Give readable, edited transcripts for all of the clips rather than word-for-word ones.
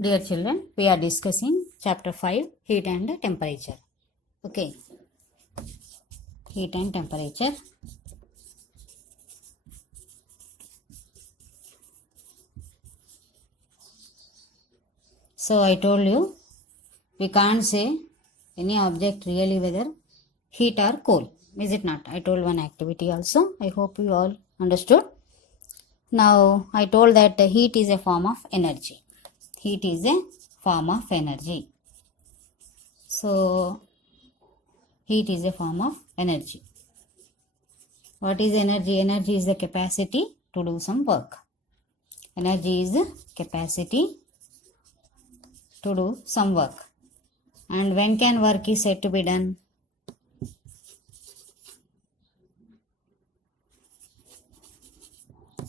Dear children, we are discussing chapter 5, heat and temperature. Okay, heat and temperature. So I told you, we can't say any object really whether heat or cold. Is it not? I told one activity also. I hope you all understood. Now I told that heat is a form of energy. Heat is a form of energy. So heat is a form of energy. What is energy? Energy is the capacity to do some work. Energy is the capacity to do some work. And when can work is said to be done?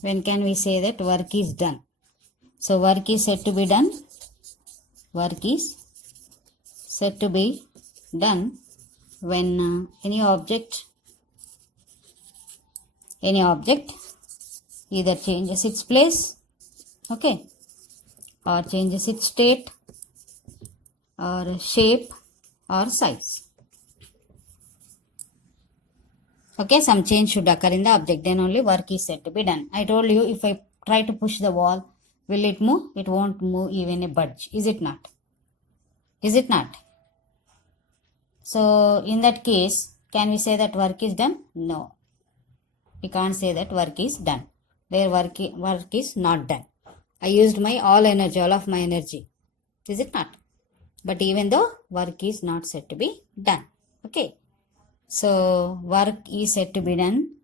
When can we say that work is done? So work is said to be done. Work is said to be done when any object either changes its place, okay, or changes its state or shape or size. Okay, some change should occur in the object, then only work is said to be done. I told you, if I try to push the wall, will it move? It won't move even a budge. Is it not? Is it not? So in that case, can we say that work is done? No. We can't say that work is done. Their work is not done. I used my all of my energy. Is it not? But even though work is not said to be done. Okay. So work is said to be done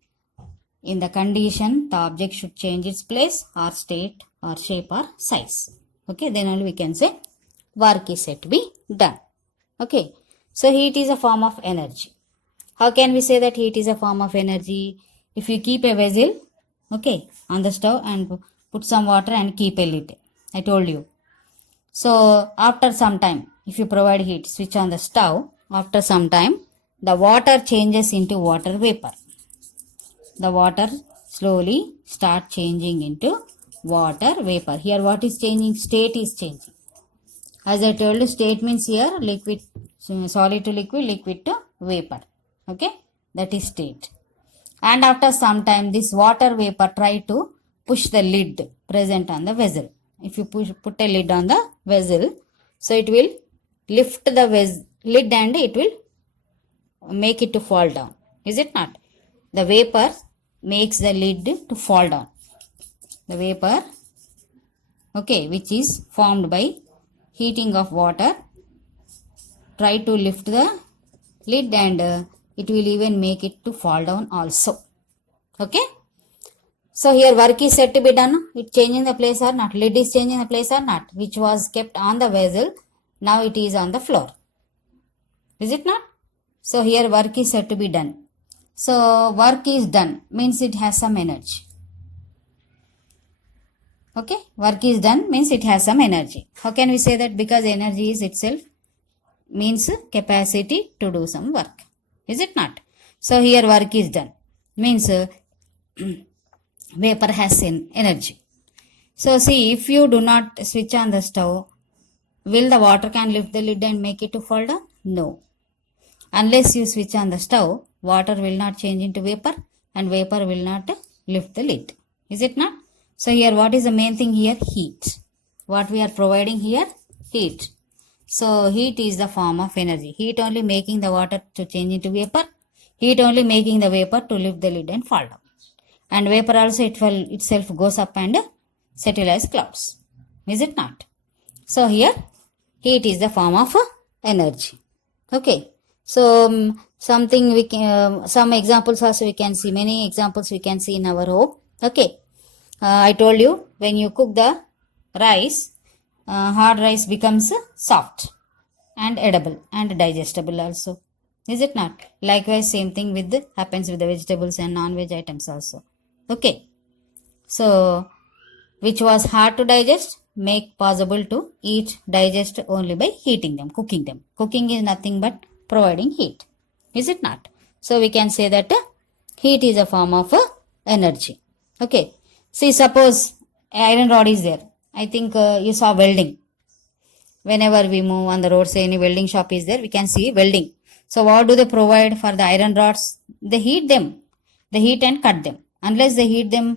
in the condition the object should change its place or state or shape or size. Okay. Then only we can say work is said to be done. Okay. So heat is a form of energy. How can we say that heat is a form of energy? If you keep a vessel, okay, on the stove and put some water and keep a lid. I told you. So after some time, if you provide heat, switch on the stove, after some time, the water changes into water vapor. The water slowly start changing into water vapor. Here what is changing? State is changing. As I told you, state means here liquid, solid to liquid, liquid to vapor. Okay, that is state. And after some time, this water vapor try to push the lid present on the vessel. If you put a lid on the vessel, so it will lift the lid and it will make it to fall down. Is it not? The vapor makes the lid to fall down. The vapor, okay, which is formed by heating of water, try to lift the lid and it will even make it to fall down also. Okay. So here work is said to be done. It changing the place or not? Lid is changing the place or not? Which was kept on the vessel. Now it is on the floor. Is it not? So here work is said to be done. So work is done means it has some energy. Okay. Work is done means it has some energy. How can we say that? Because energy is itself means capacity to do some work. Is it not? So here work is done means vapor has energy. So see, if you do not switch on the stove, will the water can lift the lid and make it to fall down? No. Unless you switch on the stove, water will not change into vapor and vapor will not lift the lid. Is it not? So here what is the main thing here? Heat. What we are providing here? Heat. So heat is the form of energy. Heat only making the water to change into vapor. Heat only making the vapor to lift the lid and fall down. And vapor also itself goes up and settle as clouds. Is it not? So here heat is the form of energy. Okay. So something we can, some examples also we can see. Many examples we can see in our home. Okay. I told you when you cook the rice, hard rice becomes soft and edible and digestible also. Is it not? Likewise, same thing happens with the vegetables and non-veg items also. Okay. So, which was hard to digest, make possible to eat, digest only by heating them, cooking them. Cooking is nothing but providing heat. Is it not? So, we can say that heat is a form of energy. Okay. See, suppose iron rod is there. I think you saw welding. whenever we move on the road, say any welding shop is there, we can see welding. So what do they provide for the iron rods? They heat them. They heat and cut them. Unless they heat them,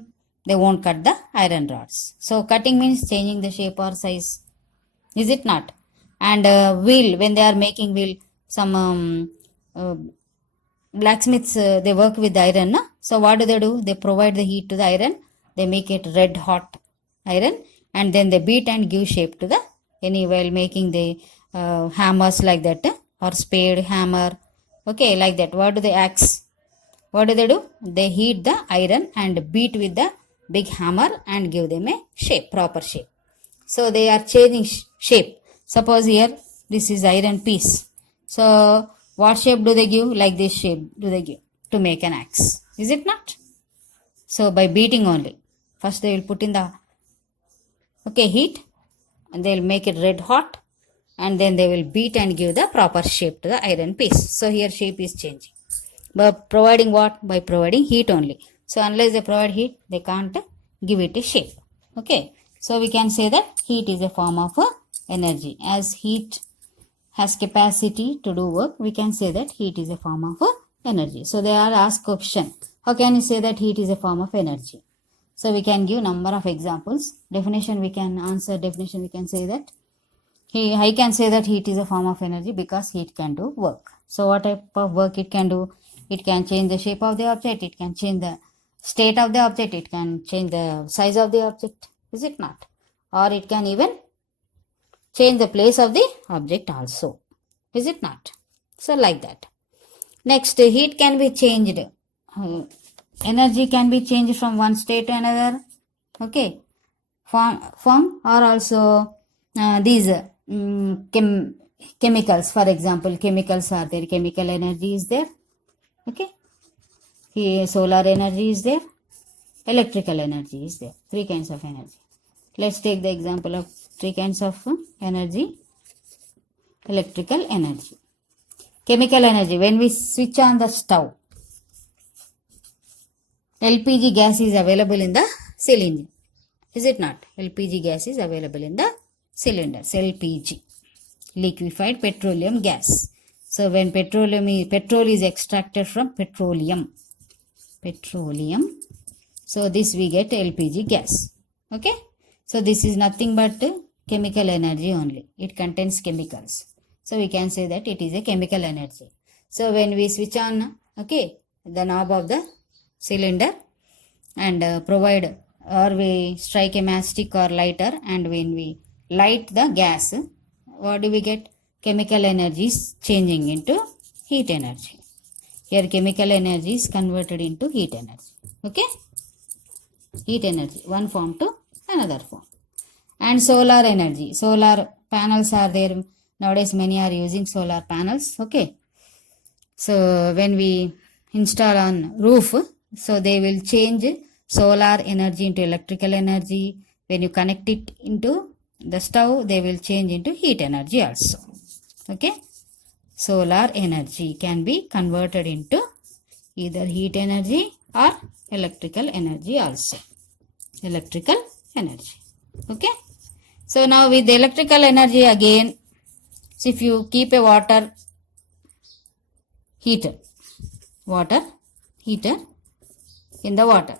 they won't cut the iron rods. So cutting means changing the shape or size. Is it not? And wheel, when they are making wheel, some blacksmiths, they work with iron. Na? So what do? They provide the heat to the iron. They make it red hot iron, and then they beat and give shape to the any while making the hammers like that, or spade, hammer. Okay, like that. What do they axe? What do? They heat the iron and beat with the big hammer and give them a shape, proper shape. So they are changing shape. Suppose here this is iron piece. So what shape do they give? Like this shape do they give to make an axe? Is it not? So by beating only. First they will put in the heat, and they will make it red hot, and then they will beat and give the proper shape to the iron piece. So here shape is changing. But providing what? By providing heat only. So unless they provide heat, they can't give it a shape. Okay. So we can say that heat is a form of energy. As heat has capacity to do work, we can say that heat is a form of energy. So they are asked question, how can you say that heat is a form of energy? So we can give number of examples. Definition we can answer. Definition we can say that I can say that heat is a form of energy because heat can do work. So what type of work it can do? It can change the shape of the object. It can change the state of the object. It can change the size of the object. Is it not? Or it can even change the place of the object also. Is it not? So like that. Next, heat can be changed. Energy can be changed from one state to another. Okay. Form or also these chemicals. For example, chemicals are there. Chemical energy is there. Okay. Here solar energy is there. Electrical energy is there. 3 kinds of energy. Let's take the example of 3 kinds of energy. Electrical energy. Chemical energy. When we switch on the stove, LPG gas is available in the cylinder. Is it not? LPG gas is available in the cylinders. LPG. Liquefied petroleum gas. So when petrol is extracted from petroleum. So this we get LPG gas. Okay. So this is nothing but chemical energy only. It contains chemicals. So we can say that it is a chemical energy. So when we switch on, the knob of the cylinder and provide, or we strike a matchstick or lighter, and when we light the gas, what do we get? Chemical energy is changing into heat energy. Here chemical energy is converted into heat energy. Okay. Heat energy, one form to another form. And solar energy. Solar panels are there. Nowadays many are using solar panels. Okay. So when we install on roof, so they will change solar energy into electrical energy. When you connect it into the stove, they will change into heat energy also. Okay. Solar energy can be converted into either heat energy or electrical energy also. Electrical energy. Okay. So now with the electrical energy again, so if you keep a water heater in the water,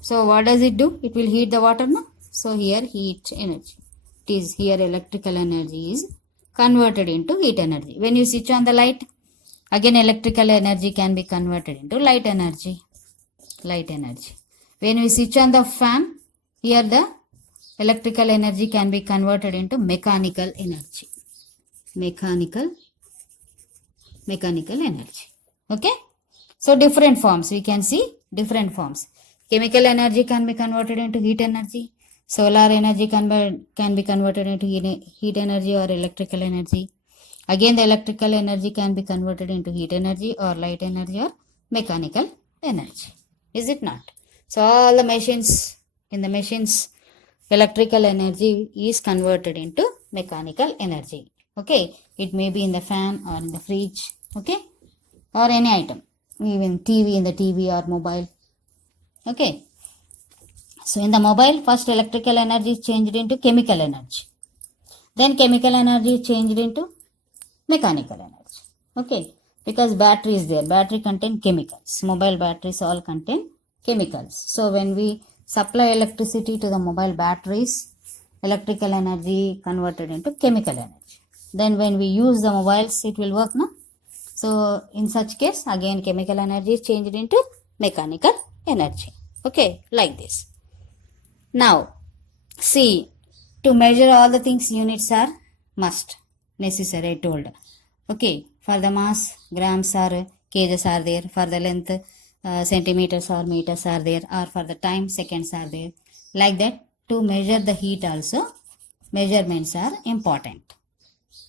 so what does it do? It will heat the water, no? So here heat energy. It is here electrical energy is converted into heat energy. When you switch on the light, again electrical energy can be converted into light energy. When we switch on the fan, here the electrical energy can be converted into mechanical energy. Mechanical energy. Okay. So different forms, we can see different forms. Chemical energy can be converted into heat energy. Solar energy can be converted into heat energy or electrical energy. Again the electrical energy can be converted into heat energy or light energy or mechanical energy. Is it not? So all the machines, in the machines, electrical energy is converted into mechanical energy. Okay. It may be in the fan or in the fridge. Okay. Or any item. Even TV, in the TV or mobile. Okay. So in the mobile, first electrical energy is changed into chemical energy. Then chemical energy changed into mechanical energy. Okay, because battery is there. Battery contain chemicals. Mobile batteries all contain chemicals. So when we supply electricity to the mobile batteries, electrical energy converted into chemical energy. Then when we use the mobiles, it will work, no? So in such case, again chemical energy is changed into mechanical energy. Okay, like this. Now, see, to measure all the things, units are must, necessary, I told. Okay, for the mass, grams or kgs are there. For the length, centimeters or meters are there. Or for the time, seconds are there. Like that, to measure the heat also, measurements are important.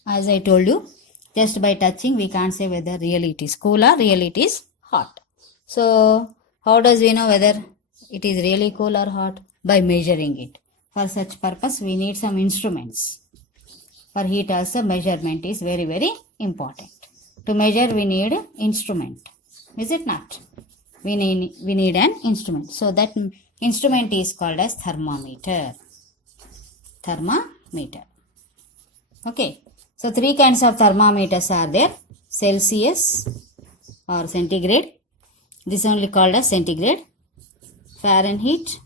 As I told you, just by touching, we can't say whether really it is cool or really it is hot. So, how does we know whether it is really cool or hot? By measuring it. For such purpose, we need some instruments. For heat also, measurement is very, very important. To measure, we need instrument. Is it not? We need an instrument. So, that instrument is called as thermometer. Thermometer. Okay. So, three kinds of thermometers are there. Celsius or centigrade. This is only called as centigrade. Fahrenheit.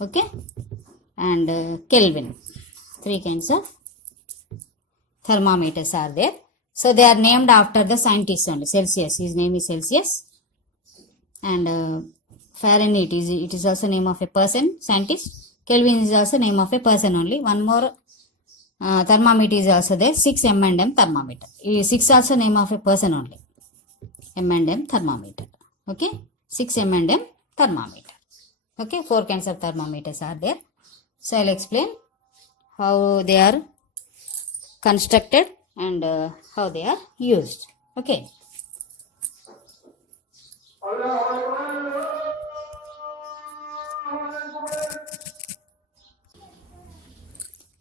Okay. And Kelvin. Three kinds of thermometers are there. So, they are named after the scientist only. Celsius, his name is Celsius. And Fahrenheit, it is also name of a person, scientist. Kelvin is also name of a person only. One more thermometer is also there. 6 M&M thermometer. 6 also name of a person only. M&M thermometer. Okay. 6 M&M thermometer. Okay. 4 kinds of thermometers are there. So, I will explain how they are constructed and how they are used. Okay.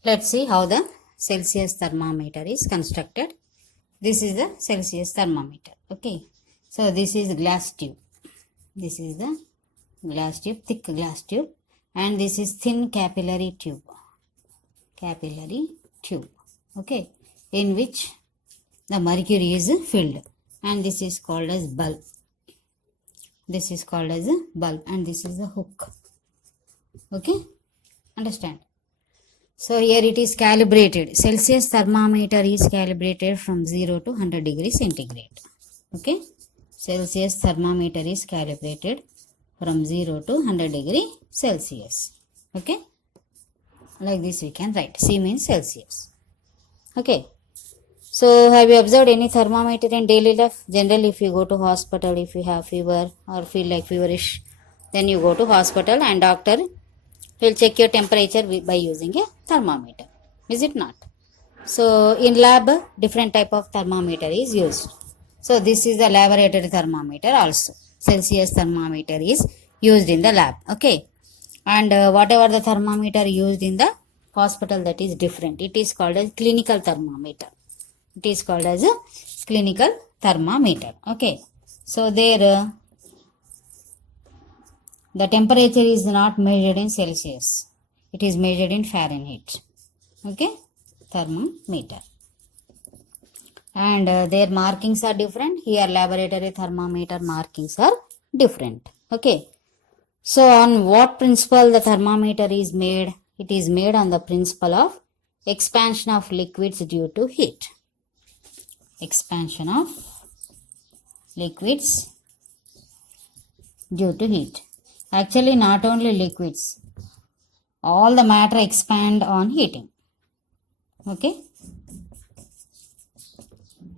Let's see how the Celsius thermometer is constructed. This is the Celsius thermometer. Okay. So, this is glass tube. This is the glass tube, thick glass tube. And this is thin capillary tube. Capillary tube. Okay. In which the mercury is filled. And this is called as bulb. This is called as a bulb. And this is the hook. Okay. Understand? So, here it is calibrated. Celsius thermometer is calibrated from 0 to 100 degrees centigrade. Okay. Celsius thermometer is calibrated from 0 to 100 degree Celsius. Okay. Like this we can write. C means Celsius. Okay. So, have you observed any thermometer in daily life? Generally, if you go to hospital, if you have fever or feel like feverish, then you go to hospital and doctor will check your temperature by using a thermometer. Is it not? So, in lab, different type of thermometer is used. So, this is the laboratory thermometer also. Celsius thermometer is used in the lab. Okay. And whatever the thermometer used in the hospital, that is different. It is called as clinical thermometer. It is called as a clinical thermometer. Okay. So, there the temperature is not measured in Celsius. It is measured in Fahrenheit. Okay. Thermometer. And their markings are different. Here laboratory thermometer markings are different. Okay. So, on what principle the thermometer is made? It is made on the principle of expansion of liquids due to heat. Expansion of liquids due to heat. Actually, not only liquids, all the matter expand on heating. Okay.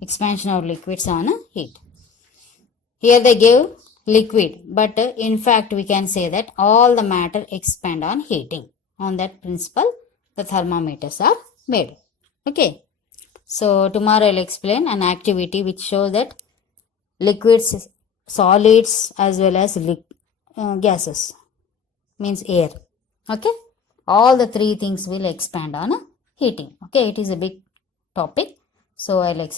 Expansion of liquids on heat. Here they give liquid, but in fact we can say that all the matter expand on heating. On that principle, the thermometers are made. Okay. So, tomorrow I will explain an activity which shows that liquids, solids as well as gases, means air. Okay. All the three things will expand on heating. Okay. It is a big topic. So, I will explain.